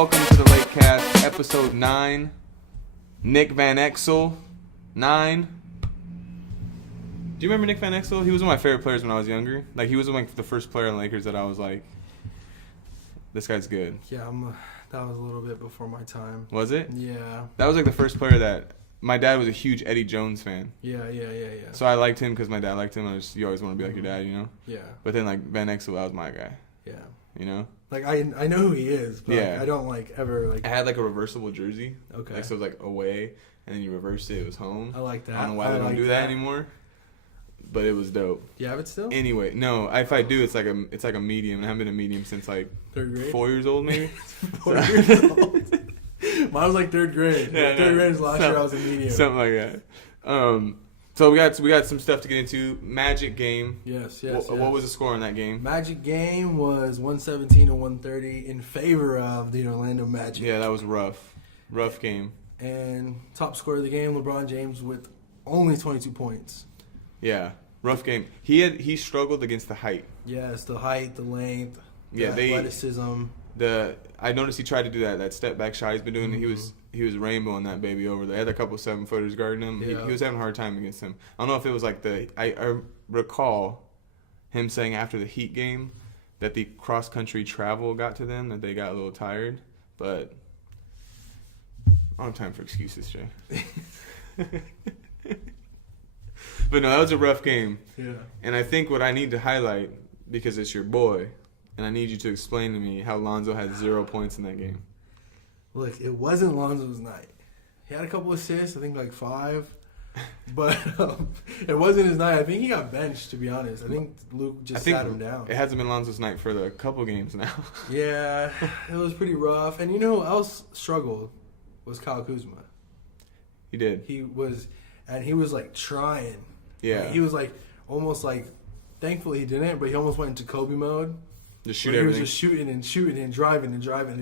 welcome to the Lakecast, episode 9. Nick Van Exel, 9. Do you remember Nick Van Exel? He was one of my favorite players when I was younger. Like, he was like the first player in the Lakers that I was like, this guy's good. Yeah, that was a little bit before my time. Was it? Yeah. That was like the first player that... My dad was a huge Eddie Jones fan. Yeah. So I liked him because my dad liked him. You always want to be like your dad, you know? Yeah. But then, like, Van Exel, that was my guy. Yeah. You know? Like, I know who he is, but yeah. like, I don't, like, ever, like... I had, like, a reversible jersey. Okay. Like, so it was, like, away, and then you reversed it. It was home. I like that. I don't know why they don't do that anymore. But it was dope. You have it still? Anyway, no. If I do, it's like a medium. I haven't been a medium since, like... 3rd grade? 4 years old, maybe? 4 years old? Mine was like 3rd grade. Yeah, 3rd grade was last year. I was in medium. Something like that. So we got some stuff to get into. Magic game. Yes. What was the score in that game? Magic game was 117 to 130 in favor of the Orlando Magic. Yeah, that was rough. Rough game. And top scorer of the game, Lebron James, with only 22 points. Yeah, rough game. He struggled against the height. Yes, the height, the length, the Yeah, athleticism. I noticed he tried to do that step back shot he's been doing. Mm-hmm. He was rainbowing that baby over there. He had a couple 7-footers guarding him. Yeah. He was having a hard time against him. I don't know if it was like I recall him saying after the Heat game that the cross country travel got to them, that they got a little tired. But I don't have time for excuses, Jay. But no, that was a rough game. Yeah. And I think what I need to highlight, because it's your boy, and I need you to explain to me how Lonzo had 0 points in that game. Look, it wasn't Lonzo's night. He had a couple assists, I think like 5. But it wasn't his night. I think he got benched, to be honest. I think Luke sat him down. It hasn't been Lonzo's night for a couple games now. Yeah, it was pretty rough. And you know who else struggled was Kyle Kuzma. He did. He was like trying. Yeah. Like, he was like almost like, thankfully he didn't, but he almost went into Kobe mode. Just shoot everything. everything. He was just shooting and driving.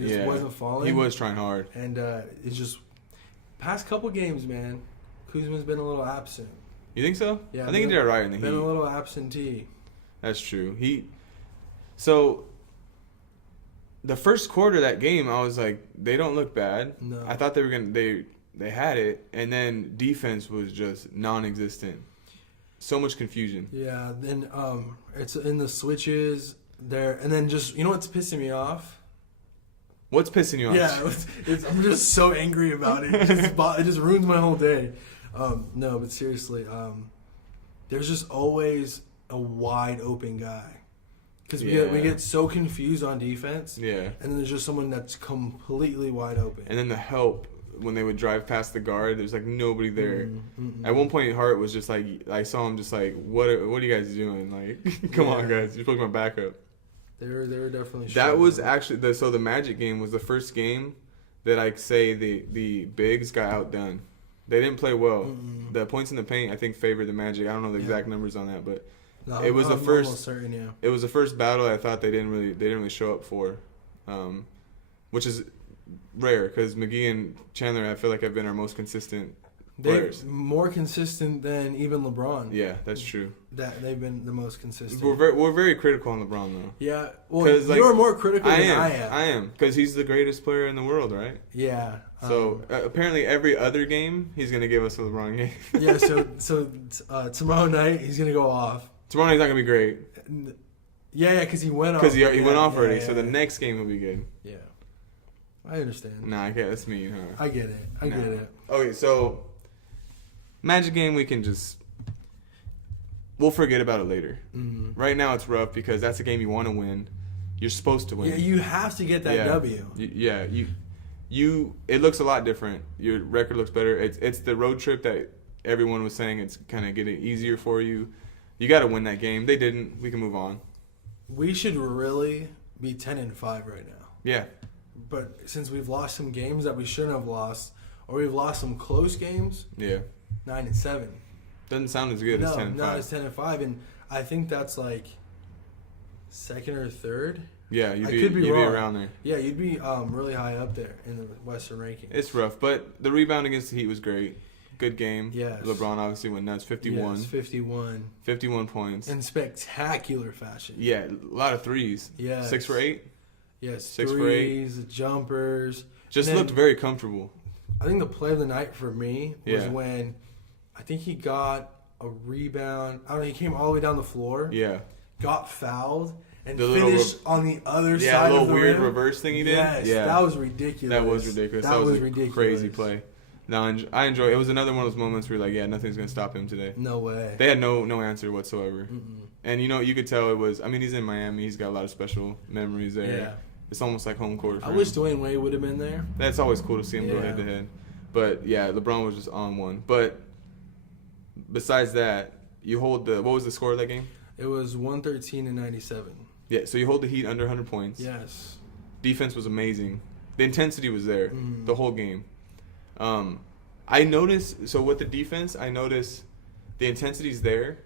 It just wasn't falling. He was trying hard. And it's just past couple games, man. Kuzma's been a little absent. You think so? Yeah, I think he did all right in the Heat. Been a little absentee. That's true. So the first quarter of that game, I was like, they don't look bad. No. I thought they were they had it, and then defense was just non-existent. So much confusion. Yeah. Then it's in the switches there, and then just what's pissing me off. What's pissing you off? Yeah, I'm just so angry about it. It just ruins my whole day. No, but seriously, there's just always a wide open guy. Because we get so confused on defense. Yeah. And then there's just someone that's completely wide open. And then the help, when they would drive past the guard, there's like nobody there. At one point, Hart was just like, I saw him just like, what are you guys doing? Like, come on, guys, you're supposed to be my backup. They were definitely. That was actually the Magic game was the first game that I say the bigs got outdone. They didn't play well. Mm-hmm. The points in the paint I think favored the Magic. I don't know the exact numbers on that, but it was the first. Almost certain, yeah. It was the first battle I thought they didn't really show up for, which is rare because McGee and Chandler I feel like have been our most consistent players. More consistent than even LeBron. Yeah, that's true. That they've been the most consistent. We're very critical on LeBron though. Yeah, well, you're more critical than I am. I am because he's the greatest player in the world, right? Yeah. So apparently every other game he's gonna give us a LeBron game. Yeah. So tomorrow night he's gonna go off. Tomorrow night's not gonna be great. Yeah, because he went off. Because he went off already. Yeah. So the next game will be good. Yeah. I understand. Nah, I guess that's me, huh? I get it. I get it. Okay, so Magic game we'll forget about it later. Mm-hmm. Right now it's rough because that's a game you want to win. You're supposed to win. Yeah, you have to get that W. It looks a lot different. Your record looks better. It's the road trip that everyone was saying it's kind of getting easier for you. You got to win that game. They didn't. We can move on. We should really be 10-5 right now. Yeah. But since we've lost some games that we shouldn't have lost, or we've lost some close games, 9-7. Doesn't sound as good as 10-5. No, it's 10-5, and I think that's like second or third. Yeah, you'd be around there. Yeah, you'd be really high up there in the Western ranking. It's rough, but the rebound against the Heat was great. Good game. Yes. LeBron obviously went nuts. 51. Yes, 51. 51 points. In spectacular fashion. Yeah, a lot of threes. Yeah. 6 for 8? Yes, 6 for 8. threes, jumpers. Just looked very comfortable. I think the play of the night for me was when I think he got a rebound. I don't know, he came all the way down the floor. Yeah. Got fouled and The finished on the other side of the rim. Yeah, a little weird reverse thing he did. Yes, yeah. that was ridiculous. That was ridiculous. That was a ridiculous. Crazy play. No, I enjoy it. It was another one of those moments where you're like, yeah, nothing's going to stop him today. No way. They had no answer whatsoever. Mm-mm. And, you could tell it was, I mean, he's in Miami. He's got a lot of special memories there. Yeah. It's almost like home court for I him. wish Dwayne Wade would have been there. That's always cool to see him go head to head. But, yeah, LeBron was just on one. But besides that, you hold what was the score of that game? It was 113-97. Yeah, so you hold the Heat under 100 points. Yes. Defense was amazing. The intensity was there the whole game. I noticed, so with the defense, I noticed the intensity's there,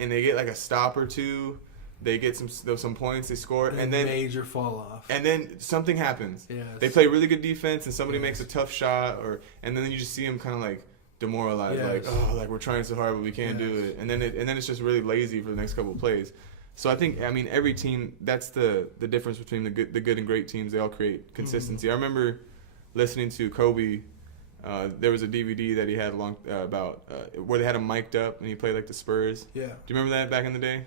and they get like a stop or two. They get some points, they score, and then major fall off. And then something happens. Yes. They play really good defense, and somebody makes a tough shot, and then you just see them kind of like demoralized, like we're trying so hard but we can't do it, and then it's just really lazy for the next couple of plays. So I think every team, that's the difference between the good and great teams. They all create consistency. I remember listening to Kobe. There was a DVD that he had about where they had him mic'd up and he played like the Spurs. Yeah. Do you remember that back in the day?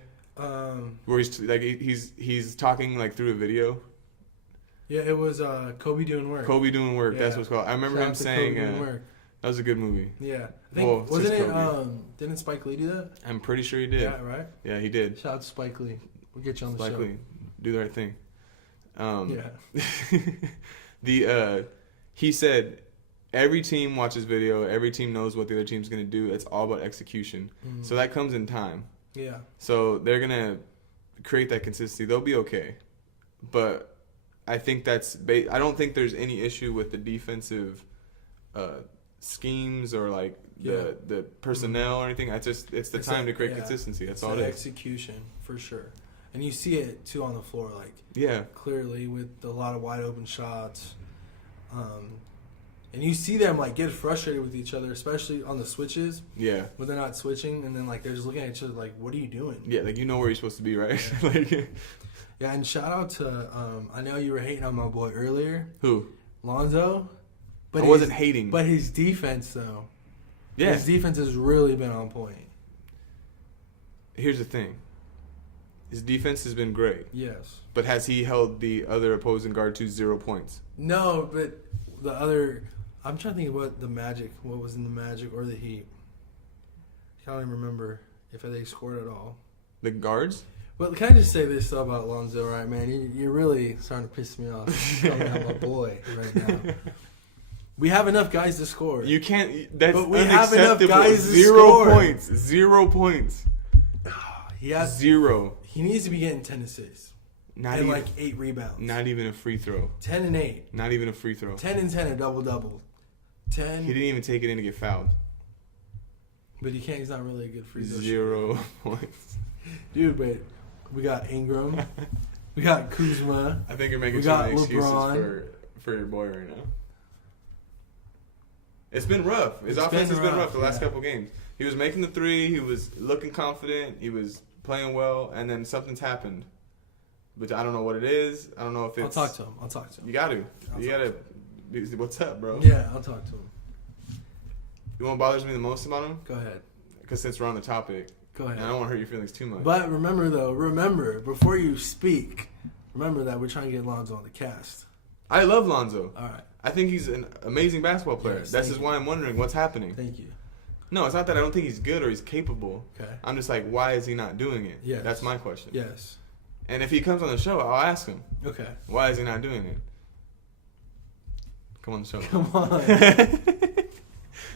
Where he's talking like through a video. Yeah, it was Kobe Doing Work. Kobe Doing Work. Yeah. That's what's called. I remember him saying that was a good movie. Yeah, I think wasn't it? Didn't Spike Lee do that? I'm pretty sure he did. Yeah, right. Yeah, he did. Shout out to Spike Lee. We'll get you on the show. Spike Lee, do the right thing. Yeah. He said every team watches video. Every team knows what the other team's going to do. It's all about execution. Mm-hmm. So that comes in time. Yeah. So they're going to create that consistency. They'll be okay. But I think I don't think there's any issue with the defensive schemes or like the personnel or anything. It's the time to create consistency. That's all it is. Execution for sure. And you see it too on the floor, clearly with a lot of wide open shots. And you see them get frustrated with each other, especially on the switches. Yeah. When they're not switching, and then they're just looking at each other like, "What are you doing?" Yeah, where you're supposed to be, right? Yeah. Yeah, and shout out to I know you were hating on my boy earlier. Who? Lonzo. But I wasn't hating. But his defense though. Yeah. His defense has really been on point. Here's the thing. His defense has been great. Yes. But has he held the other opposing guard to 0 points? No, but the other... I'm trying to think what was in the Magic or the Heat. I can't even remember if they scored at all. The guards? Well, can I just say this though about Lonzo, right, man? You're really starting to piss me off. Talking about my boy right now. We have enough guys to score. You can't... That's but we unacceptable. have enough guys to 0 score. points. 0 points. He has 0. He needs to be getting 10 assists. Not and even, 8 rebounds. Not even a free throw. 10 and 8. Not even a free throw. 10 and 10 a double-double. 10. He didn't even take it in to get fouled. But he can't. He's not really a good free throw. 0 points. Dude, but we got Ingram. We got Kuzma. I think you're making too many excuses for your boy right now. It's been rough. His offense has been rough the last couple games. He was making the three. He was looking confident. He was playing well. And then something's happened. But I don't know what it is. I don't know if it's... I'll talk to him. You got to. You got to... What's up, bro? Yeah, I'll talk to him. You know what bothers me the most about him? Go ahead. Because since we're on the topic... Go ahead. And I don't want to hurt your feelings too much. But remember, before you speak, remember that we're trying to get Lonzo on the cast. I love Lonzo. All right. I think he's an amazing basketball player. Yes, That's just why I'm wondering what's happening. Thank you. No, it's not that I don't think he's good or he's capable. Okay. I'm just like, why is he not doing it? Yes. That's my question. Yes. And if he comes on the show, I'll ask him. Okay. Why is he not doing it? Come on the show. Come on.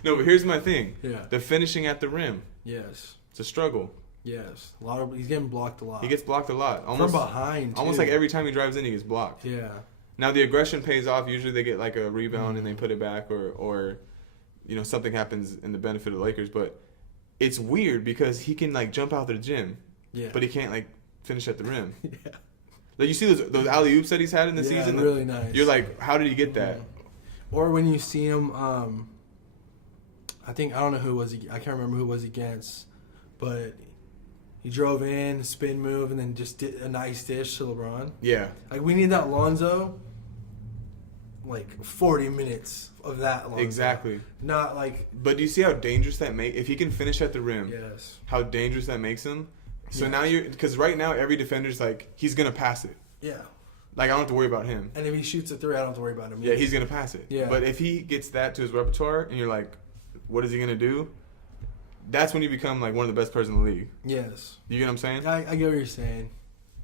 No, but here's my thing. Yeah. The finishing at the rim. Yes. It's a struggle. Yes. He's getting blocked a lot. He gets blocked a lot. Almost, from behind, too. Almost like every time he drives in, he gets blocked. Yeah. Now, the aggression pays off. Usually they get like a rebound and they put it back or something happens in the benefit of the Lakers. But it's weird because he can jump out the gym, but he can't finish at the rim. Yeah. Like you see those alley-oops that he's had in the season? Really nice. You're like, how did he get that? Or when you see him, I don't know who it was. I can't remember who it was against, but He drove in, spin move, and then just did a nice dish to LeBron. Yeah. Like, we need that Lonzo, 40 minutes of that Lonzo. Exactly. Not like... But do you see how dangerous that makes... If he can finish at the rim, Yes. how dangerous that makes him? So yes. now you're... Because right now, every defender's like, he's going to pass it. Yeah. Like, I don't have to worry about him. And if he shoots a 3, I don't have to worry about him. Yeah, he's going to pass it. Yeah. But if he gets that to his repertoire, and you're like, what is he going to do? That's when you become, one of the best players in the league. Yes. You get what I'm saying? I get what you're saying.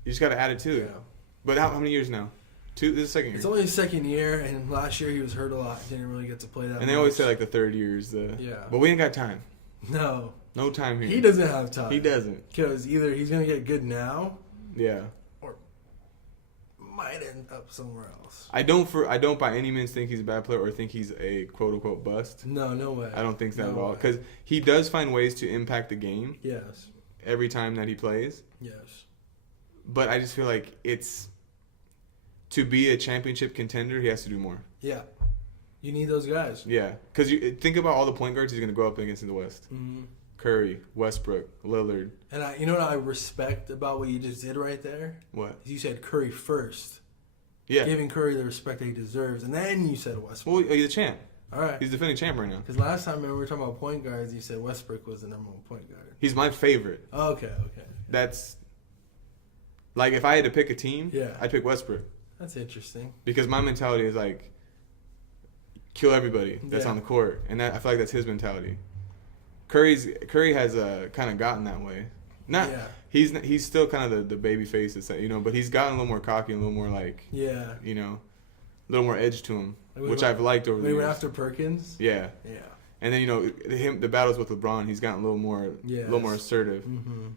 You just got to add it to it. Yeah. But how many years now? 2? This is the second year. It's only his second year, and last year he was hurt a lot. Didn't really get to play that much. And they always say, the third year is the... Yeah. But we ain't got time. No. No time here. He doesn't have time. He doesn't. Because either he's going to get good now, Yeah. or might end up somewhere else. I don't by any means think he's a bad player or think he's a quote-unquote bust. No way. I don't think that No at all. way. Because he does find ways to impact the game Yes. every time that he plays. Yes. But I just feel like it's... To be a championship contender, he has to do more. Yeah. You need those guys. Yeah. Because you think about all the point guards he's going to go up against in the West. Mm-hmm. Curry, Westbrook, Lillard. And you know what I respect about what you just did right there? What? You said Curry first. Yeah. Giving Curry the respect that he deserves. And then you said Westbrook. Well, he's a champ. All right. He's defending champ right now. Because last time, remember, we were talking about point guards, you said Westbrook was the number 1 point guard. He's my favorite. Okay. That's... if I had to pick a team, Yeah. I'd pick Westbrook. That's interesting. Because my mentality is kill everybody that's Yeah. on the court, and I feel like that's his mentality. Curry has kind of gotten that way. Not Yeah. he's still kind of the baby face, but he's gotten a little more cocky, and a little more Yeah. a little more edge to him, Like which I've liked over the We years. went after Perkins. Yeah, Yeah. and then the battles with LeBron, he's gotten a little more assertive. Mm-hmm.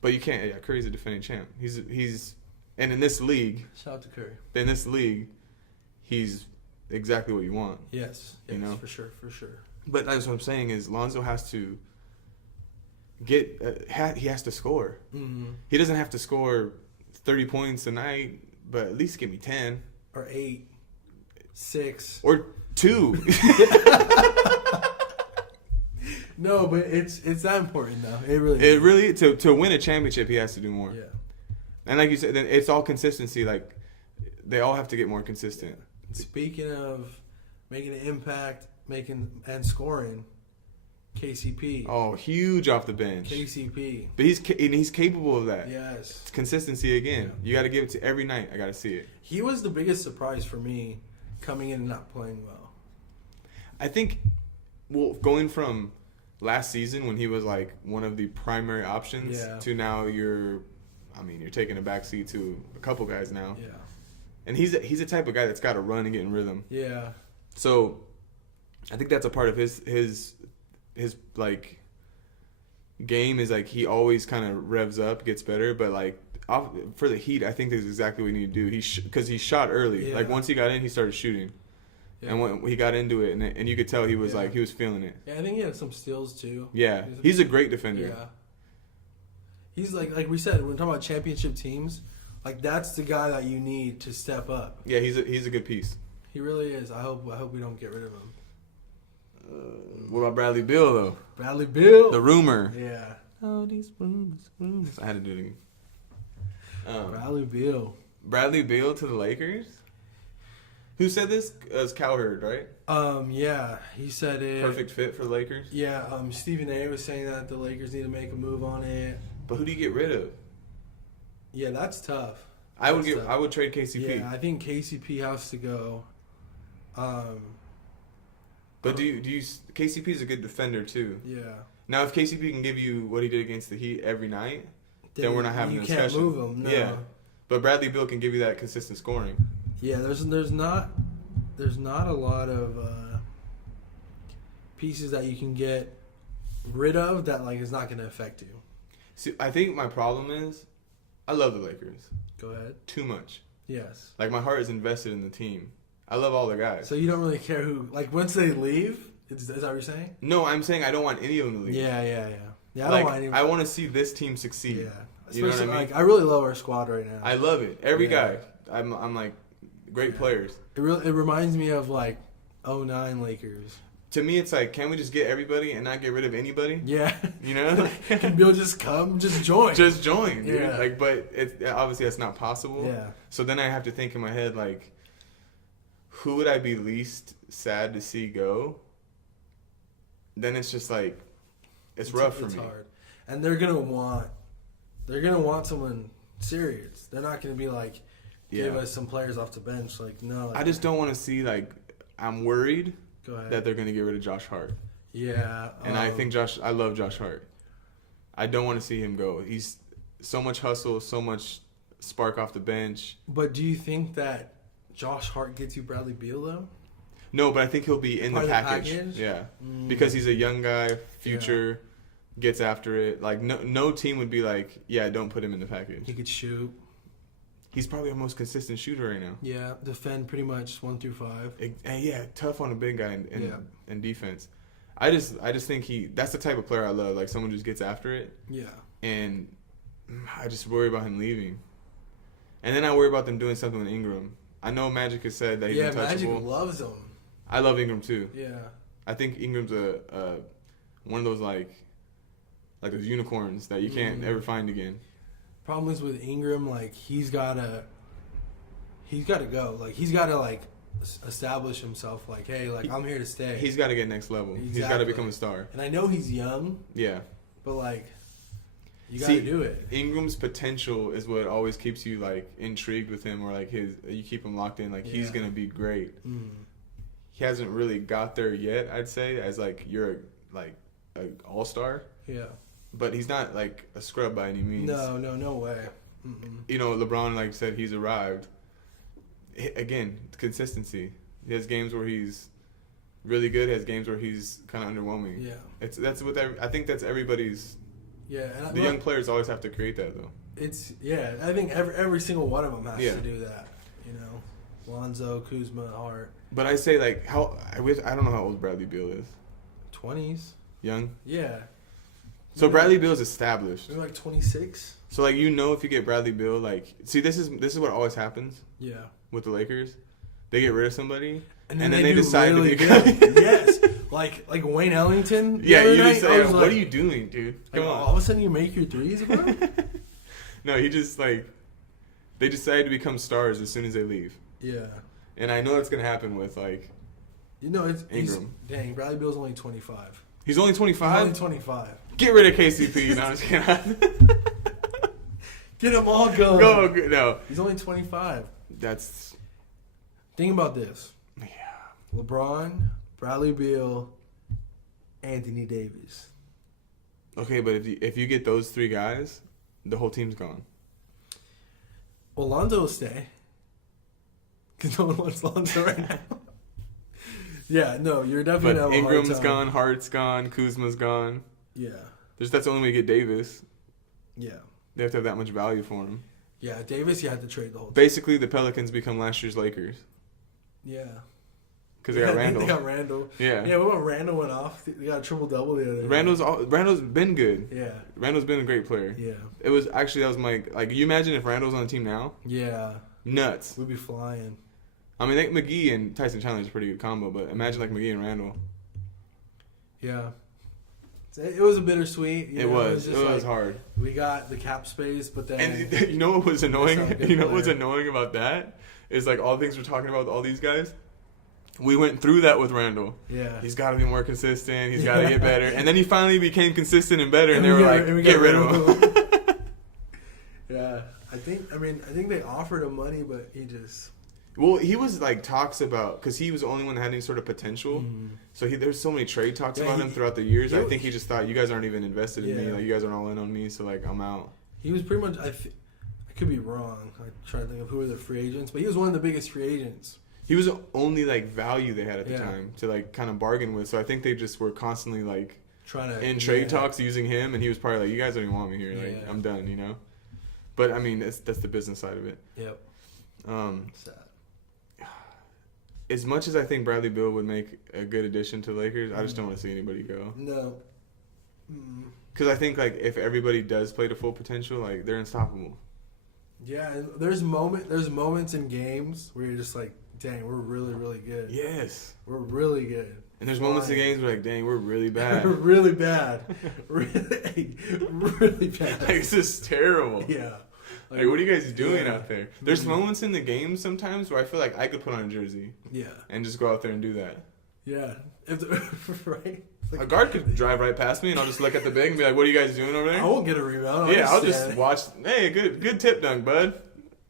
But you can't. Yeah, Curry's a defending champ. He's and in this league, Shout out to Curry. he's exactly what you want. Yes. For sure. But that's what I'm saying is Lonzo has to he has to score. Mm-hmm. He doesn't have to score 30 points a night, but at least give me 10. Or 8. 6. Or 2. No, but it's that important though. It really is. It really to win a championship he has to do more. Yeah. And like you said, then it's all consistency. They all have to get more consistent. Speaking of making an impact, and scoring, KCP. Oh, huge off the bench. KCP. But he's capable of that. Yes. It's consistency again. Yeah. You got to give it to every night. I got to see it. He was the biggest surprise for me coming in and not playing well. I think, going from last season when he was one of the primary options to now you're taking a backseat to a couple guys now. Yeah. And he's a type of guy that's got to run and get in rhythm. Yeah. So I think that's a part of his game is he always kind of revs up, gets better, but for the Heat, I think that's exactly what we need to do. Because he shot early. Yeah. Once he got in, he started shooting. Yeah. And when he got into it, and you could tell he was he was feeling it. Yeah, I think he had some steals too. Yeah, he's a great defender. Yeah. He's like we said, when we're talking about championship teams, that's the guy that you need to step up. Yeah, he's a good piece. He really is. I hope we don't get rid of him. What about Bradley Beal though? Bradley Beal. The rumor. Yeah. Oh, these rumors. I had to do it again. Bradley Beal. Bradley Beal to the Lakers. Who said this? It's Cowherd, right? Yeah, he said it. Perfect fit for the Lakers. Yeah, Stephen A. was saying that the Lakers need to make a move on it. But who do you get rid of? Yeah, that's tough. I would trade KCP. Yeah, I think KCP has to go. But do you KCP is a good defender too. Yeah. Now if KCP can give you what he did against the Heat every night, then we're not having a discussion. You can't move him. No. Yeah. But Bradley Beal can give you that consistent scoring. Yeah, there's not a lot of pieces that you can get rid of that is not going to affect you. See, I think my problem is I love the Lakers. Go ahead. Too much. Yes. My heart is invested in the team. I love all the guys. So you don't really care who once they leave? Is that what you're saying? No, I'm saying I don't want any of them to leave. Yeah. Yeah, I don't want any. I want to see this team succeed. Yeah. You know what I mean? I really love our squad right now. I love it. Every guy. I'm great players. It reminds me of 09 Lakers. to me, it's like, can we just get everybody and not get rid of anybody? Yeah. You know? Can Bill just come? Just join. Just join, dude. Yeah. Like, but obviously that's not possible. Yeah. So then I have to think in my head, like, who would I be least sad to see go? Then it's just like, it's rough for me. Hard. And they're gonna want someone serious. They're not gonna be like, give us some players off the bench. Like, no. Like, I just don't want to see, like, I'm worried that they're gonna get rid of Josh Hart. Yeah. And I think I love Josh Hart. I don't want to see him go. He's so much hustle, so much spark off the bench. But do you think that Josh Hart gets you Bradley Beal though? No, but I think he'll be in the package. Yeah, because he's a young guy, future, gets after it. Like no team would be like, yeah, don't put him in the package. He could shoot. He's probably our most consistent shooter right now. Yeah, defend pretty much 1 through 5. And yeah, tough on a big guy in defense. I just think that's the type of player I love. Like someone who just gets after it. Yeah. And I just worry about him leaving. And then I worry about them doing something with Ingram. I know Magic has said that he's untouchable. Magic loves him. I love Ingram too. Yeah. I think Ingram's a one of those like those unicorns that you can't ever find again. Problem is with Ingram, like he's gotta go. Like he's gotta like establish himself. Like, hey, like I'm here to stay. He's got to get next level. Exactly. He's got to become a star. And I know he's young. Yeah. But like, you gotta do it. Ingram's potential is what always keeps you like intrigued with him, or like you keep him locked in. Like he's gonna be great. He hasn't really got there yet, I'd say, as like you're like an all-star. Yeah. But he's not like a scrub by any means. No way. You know, LeBron, like said, he's arrived. Again, consistency. He has games where he's really good. He has games where he's kind of underwhelming. Yeah. I think that's everybody's. Yeah. And the young players always have to create that though. I think every single one of them has to do that. You know, Lonzo, Kuzma, Hart. But I say like I don't know how old Bradley Beal is. 20s. Young. Yeah. So Bradley Beal's established. Maybe like 26. So like if you get Bradley Beal, like see this is what always happens. Yeah. With the Lakers, they get rid of somebody and then they decide really to become yes. Like Wayne Ellington. Yeah, you just say, what are you doing, dude? Come on. All of a sudden you make your threes, bro? No, he just like they decide to become stars as soon as they leave. Yeah. And I know it's gonna happen with like it's Ingram. Dang, Bradley Beal's only 25. He's only 25? He's only 25. Get rid of KCP. No, I'm just kidding. Get them all going. Go. No. He's only 25. Think about this. Yeah. LeBron, Bradley Beal, Anthony Davis. Okay, but if you get those three guys, the whole team's gone. Well, Lonzo will stay. Because no one wants Lonzo right now. Yeah, no, you're definitely But Ingram's gone, Hart's gone, Kuzma's gone. Yeah. That's the only way to get Davis. Yeah. They have to have that much value for him. Yeah, Davis, you had to trade the whole team. Basically, the Pelicans become last year's Lakers. Yeah. Because they got Randall. They got Randall. Yeah. Yeah, what about Randall went off? They got a triple-double the other day. Randall's been good. Yeah. Randall's been a great player. Yeah. That was my, like, you imagine if Randall's on the team now? Yeah. Nuts. We'd be flying. I mean, McGee and Tyson Chandler is a pretty good combo, but imagine, like, McGee and Randall. Yeah. It was a bittersweet. It was hard. We got the cap space, but then... And you know what was annoying? You know what's annoying about that? Is, like, all the things we're talking about with all these guys. We went through that with Randall. Yeah. He's got to be more consistent. He's got to get better. And then he finally became consistent and better, and they were like, get rid of him. Yeah. I think they offered him money, but he just... Well, he was like talks about, because he was the only one that had any sort of potential. Mm-hmm. So there's so many trade talks about him throughout the years. I think he just thought, you guys aren't even invested in me. Like, you guys aren't all in on me, so like I'm out. He was pretty much, I could be wrong. I try to think of who were the free agents, but he was one of the biggest free agents. He was the only like value they had at the time to like kind of bargain with. So I think they just were constantly like trying to in trade talks using him, and he was probably like, you guys don't even want me here. Like I'm done, you know. But I mean, that's the business side of it. Yep. Sad. As much as I think Bradley Beal would make a good addition to the Lakers, I just don't want to see anybody go. No. Because I think like if everybody does play to full potential, like they're unstoppable. Yeah, and there's moments in games where you're just like, dang, we're really, really good. Yes. We're really good. And there's moments in the games where like, dang, we're really bad. Really bad. Really bad. Like, this is terrible. Yeah. Like, what are you guys doing out there? There's moments in the game sometimes where I feel like I could put on a jersey. Yeah. And just go out there and do that. Yeah. Right? A guard could drive right past me and I'll just look at the big and be like, what are you guys doing over there? I won't get a rebound. I'll just watch. Hey, good tip dunk, bud.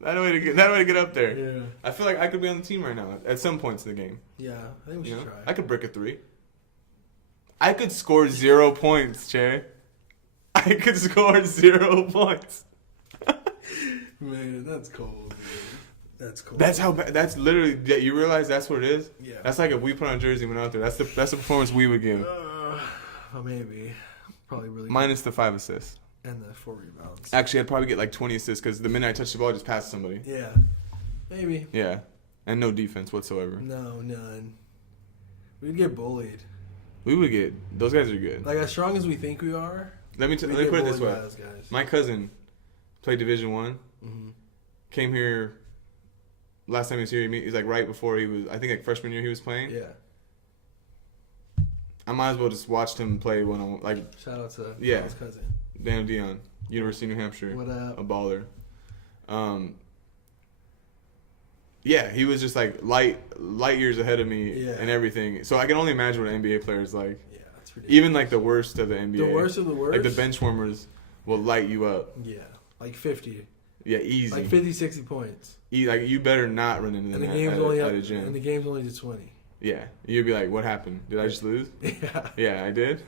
That way to get up there. Yeah. I feel like I could be on the team right now at some points in the game. Yeah, I think we should try. I could brick a 3. I could score 0 points, Che. I could score 0 points. Man, that's cold, dude. That's cold. That's how bad. That's literally. You realize that's what it is. Yeah. That's like if we put on a jersey and went out there. That's the performance we would give. Maybe. Probably really. Minus the 5 assists. And the 4 rebounds. Actually, I'd probably get like 20 assists because the minute I touch the ball, I just pass somebody. Yeah. Maybe. Yeah. And no defense whatsoever. No, none. We'd get bullied. We would get. Those guys are good. Like, as strong as we think we are. Let me put it this way. My cousin played Division 1. Mm-hmm. Came here. Last time he was here, he's like right before he was. I think like freshman year he was playing. Yeah. I might as well just watched him play one-on-one. Like, shout out to his cousin. Daniel Dion, University of New Hampshire. What up? A baller. Yeah, he was just like light years ahead of me and everything. So I can only imagine what an NBA player is like. Yeah, that's ridiculous. Even like the worst of the NBA. The worst of the worst? Like the bench warmers will light you up. Yeah, like 50. Yeah, easy. Like 50, 60 points. Like you better not run into and the that game's at only a gym. And the game's only to 20. Yeah, you'd be like, what happened? Did I just lose? Yeah. Yeah, I did.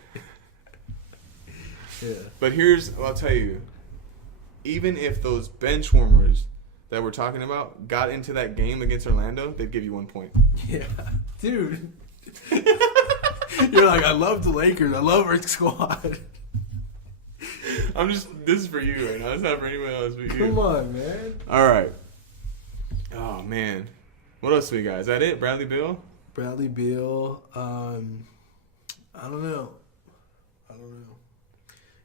Yeah. But I'll tell you, even if those bench warmers that we're talking about got into that game against Orlando, they'd give you 1 point. Yeah. Dude. You're like, I love the Lakers. I love our squad. This is for you right now. It's not for anyone else but you. Come on, man. All right. Oh, man. What else do we got? Is that it? Bradley Beal? Bradley Beal. I don't know.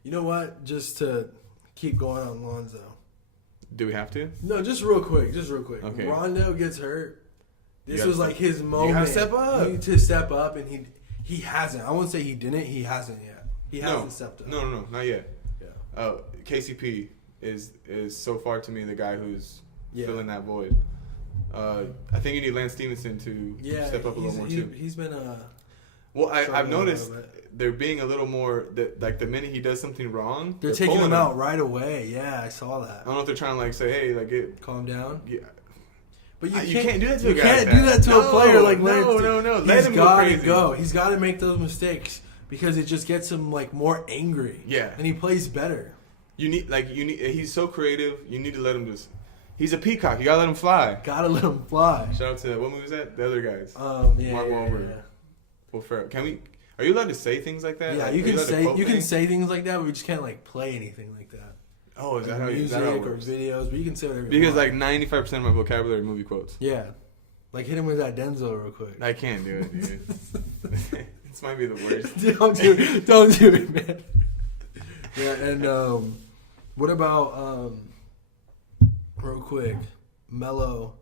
You know what? Just to keep going on Lonzo. Do we have to? No, just real quick. Okay. Rondo gets hurt. This was like his moment. You gotta step up. To step up, and he hasn't. I won't say he didn't. He hasn't yet. He hasn't stepped up. No, not yet. Yeah. KCP is so far to me the guy who's filling that void. I think you need Lance Stevenson to step up a little more too. He's been Well, I've noticed they're being a little more like the minute he does something wrong, they're taking him out right away. Yeah, I saw that. I don't know if they're trying to like say, hey, like calm down. Yeah. But you can't do that to a guy. You can't do that to a player like Lance. No. Let him go crazy. He's got to make those mistakes because it just gets him like more angry. Yeah. And he plays better. He's so creative. You need to let him just. He's a peacock. You gotta let him fly. Gotta let him fly. Shout out to what movie was that? The other guys. Mark Wahlberg. Yeah. Will Ferrell. Are you allowed to say things like that? Yeah, like, you can say things like that, but we just can't like play anything like that. Oh, is that how music it or works? videos? But you can say whatever you because want. like 95% of my vocabulary are movie quotes. Yeah, like hit him with that Denzel real quick. I can't do it, dude. This might be the worst. Don't do it, man. Yeah, and what about real quick, Melo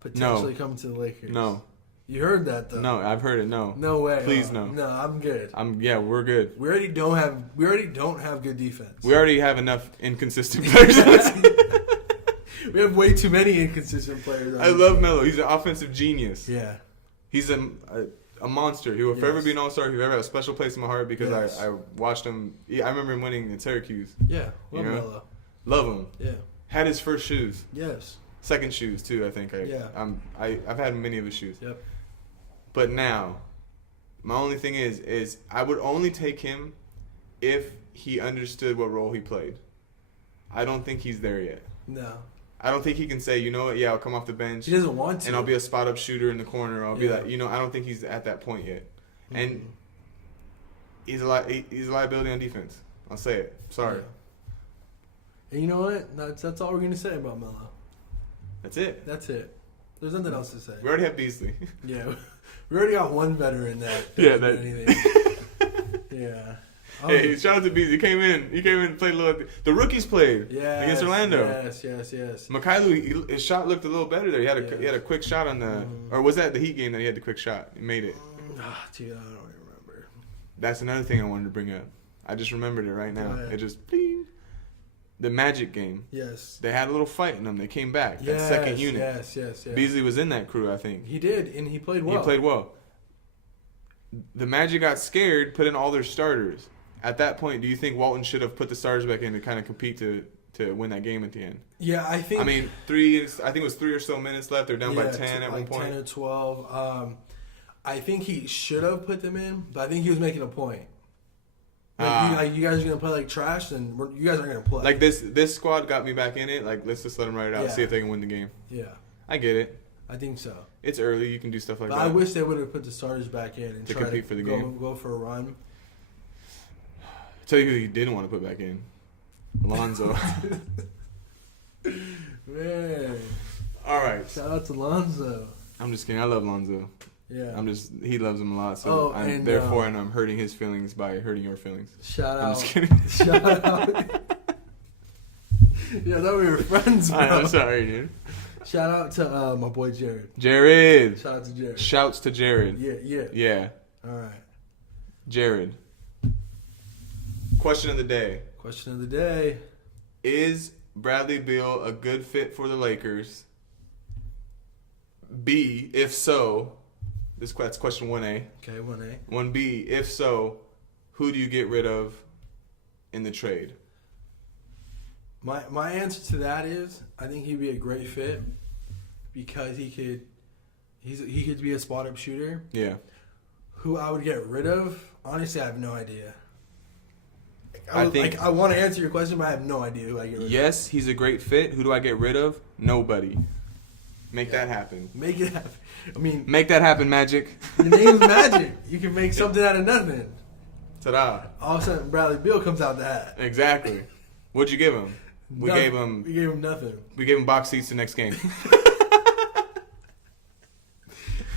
potentially coming to the Lakers? No. You heard that though? No, I've heard it. No. No way. Please no. No, I'm good. We're good. We already don't have good defense. We already have enough inconsistent players. We have way too many inconsistent players. I love Melo. He's an offensive genius. Yeah. He's a monster. He will forever be an all-star. He'll ever have a special place in my heart because I watched him. I remember him winning in Syracuse. Yeah. Love Melo. Love him. Yeah. Had his first shoes. Yes. Second shoes too, I think. I've had many of his shoes. Yep. But now, my only thing is I would only take him if he understood what role he played. I don't think he's there yet. No. I don't think he can say, you know what, I'll come off the bench. He doesn't want to. And I'll be a spot-up shooter in the corner. I'll be like, I don't think he's at that point yet. Mm-hmm. And he's a liability on defense. I'll say it. Sorry. Yeah. And you know what? That's all we're going to say about Melo. That's it. There's nothing else to say. We already have Beasley. Yeah. We already got one veteran that anything. Yeah. Hey, shout out to Beasley. He came in and played a little. The rookies played against Orlando. Yes. Mikhailo, his shot looked a little better there. He had a quick shot on the, or was that the Heat game that he had the quick shot? He made it. Dude, I don't remember. That's another thing I wanted to bring up. I just remembered it right now. It just bling. The Magic game. Yes. They had a little fight in them. They came back. Yes, that second unit. Yes. Beasley was in that crew, I think. He did, and he played well. He played well. The Magic got scared, put in all their starters. At that point, do you think Walton should have put the starters back in to kind of compete to win that game at the end? Yeah, I think. I mean, I think it was 3 or so minutes left. They're down by 10 at one point. 10 or 12. I think he should have put them in, but I think he was making a point. Like, you guys are gonna play like trash, then you guys aren't gonna play. Like this squad got me back in it. Like, let's just let them ride it out, see if they can win the game. Yeah, I get it. I think so. It's early. You can do stuff like but that. I wish they would have put the starters back in and to try compete to for the game. Go for a run. I'll tell you who you didn't want to put back in. Lonzo. Man. All right. Shout out to Lonzo. I'm just kidding. I love Lonzo. Yeah. He loves him a lot. So I'm hurting his feelings by hurting your feelings. Shout out. I'm just kidding. Shout out. Yeah, I thought we were friends, bro. I'm sorry, dude. Shout out to my boy Jared. Jared. Shout out to Jared. Shouts to Jared. Yeah. All right. Jared. Question of the day. Question of the day. Is Bradley Beal a good fit for the Lakers? B, if so, that's question 1A. Okay, 1A. 1B, if so, who do you get rid of in the trade? My answer to that is I think he'd be a great fit because he could be a spot up shooter. Yeah. Who I would get rid of? Honestly, I have no idea. I want to answer your question, but I have no idea who I get rid of. Yes, he's a great fit. Who do I get rid of? Nobody. Make that happen. Make it happen. I mean, make that happen, Magic. Your name's Magic. You can make something out of nothing. Ta-da. All of a sudden, Bradley Beal comes out the hat. Exactly. What'd you give him? We gave him nothing. We gave him box seats the next game.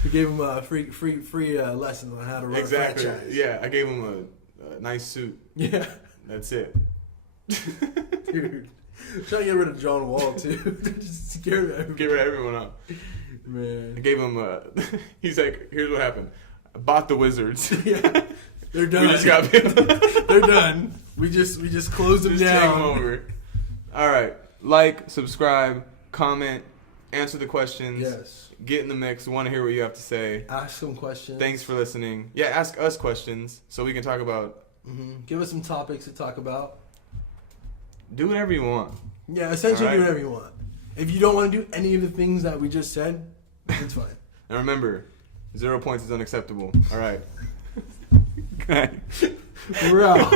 We gave him a free lesson on how to run a franchise. Yeah, I gave him a nice suit. Yeah. That's it. Dude. I'm trying to get rid of John Wall, too. Just get rid of everyone. Get rid of everyone up. Man. I gave him he's like, here's what happened. I bought the Wizards. Yeah. They're done. We just got They're done. We just closed them down. Take them over. All right. Like, subscribe, comment, answer the questions. Yes. Get in the mix. Want to hear what you have to say. Ask some questions. Thanks for listening. Yeah, ask us questions so we can talk about. Give us some topics to talk about. Do whatever you want. Yeah, essentially do whatever you want. If you don't want to do any of the things that we just said, it's fine. And remember, 0 points is unacceptable. All right. Good night. We're out.